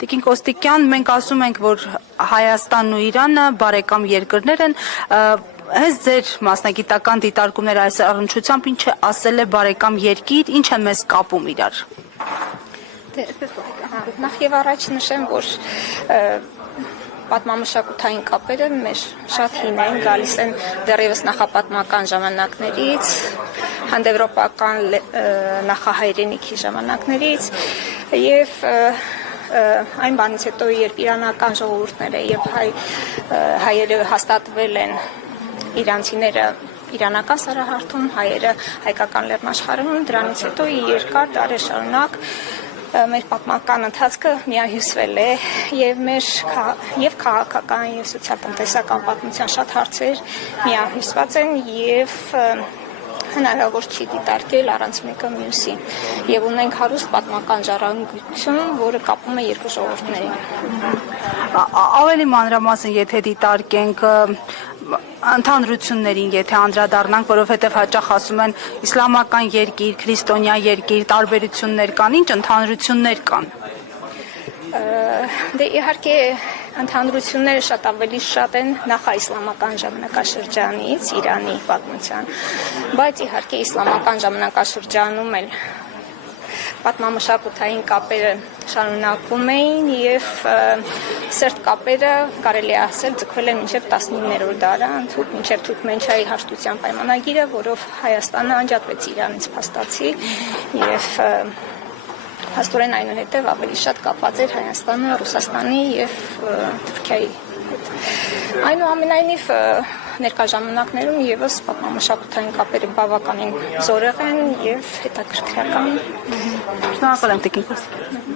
Տիկին Կոստիկյան, մենք ասում ենք, որ Հայաստանն ու Իրանը բարեկամ երկրներ են, հենց ձեր մասնագիտական դիտարկումները այս առնչությամբ ինչ ասել է բարեկամ երկիր, ինչ է մեզ կապում իրար։ Նախ եւ առաջ նշեմ, որ պատմամշակութային կապերը մեր շատ հին են, գալիս են դեռևս նախապատմական ժամանակներից, հանդեվրոպական նախահայրենիքի ժամանակներից եւ այն բանից հետո, երբ իրանական ժողովուրդները եւ հայերը հաստատվել են, իրանցիները իրանական սարահարթում, հայերը հայկական լեռնաշխարհում, դրանից հետո երկար դարեր շարունակ մեր պատմական ընթացքը միահյուսվել է եւ մեր եւ քաղաքական եւ սոցիալ-տնտեսական պատմության շատ հարցեր միահյուսված են եւ հնարավոր չի դիտարկել առանց մեկը մյուսի եւ ունենք հարուստ պատմական ժառանգություն, որը կապում է երկու ժողովուրդներին։ Ավելի մանրամասն եթե դիտարկենք ընդհանրություններին, եթե անդրադառնանք, որովհետև հաճախ ասում են իսլամական երկիր, քրիստոնյա երկիր, տարբերություններ կան, ինչ ընդհանրություններ կան։ Դե իհարկե ընդհանրությունները շատ ավելի շատ են նախաիսլամական ժամանակաշրջանից Իրանի պատմության, բայց իհարկե իսլամական ժամանակաշրջանում էլ պատմամշակութային կապերը շարունակվում էին եւ սերտ կապերը կարելի է ասել ձգվել են մինչեւ 19-րդ դարը, մինչեւ Թուրքմենչայի հաշտության պայմանագիրը, որով Հայաստանը անջատվեց Իրանից փաստացի եւ հաստորեն այնուհետև ավելի շատ կապված էր Հայաստանը Ռուսաստանի եւ Թուրքիայի հետ։ Այնուամենայնիվ ներկա ժամանակներում եւս պատմամշակութային կապերը բավականին զորեղ են եւ հետաքրքրական։ Շնորհակալ եմ, Տիկին Կոստիկյան։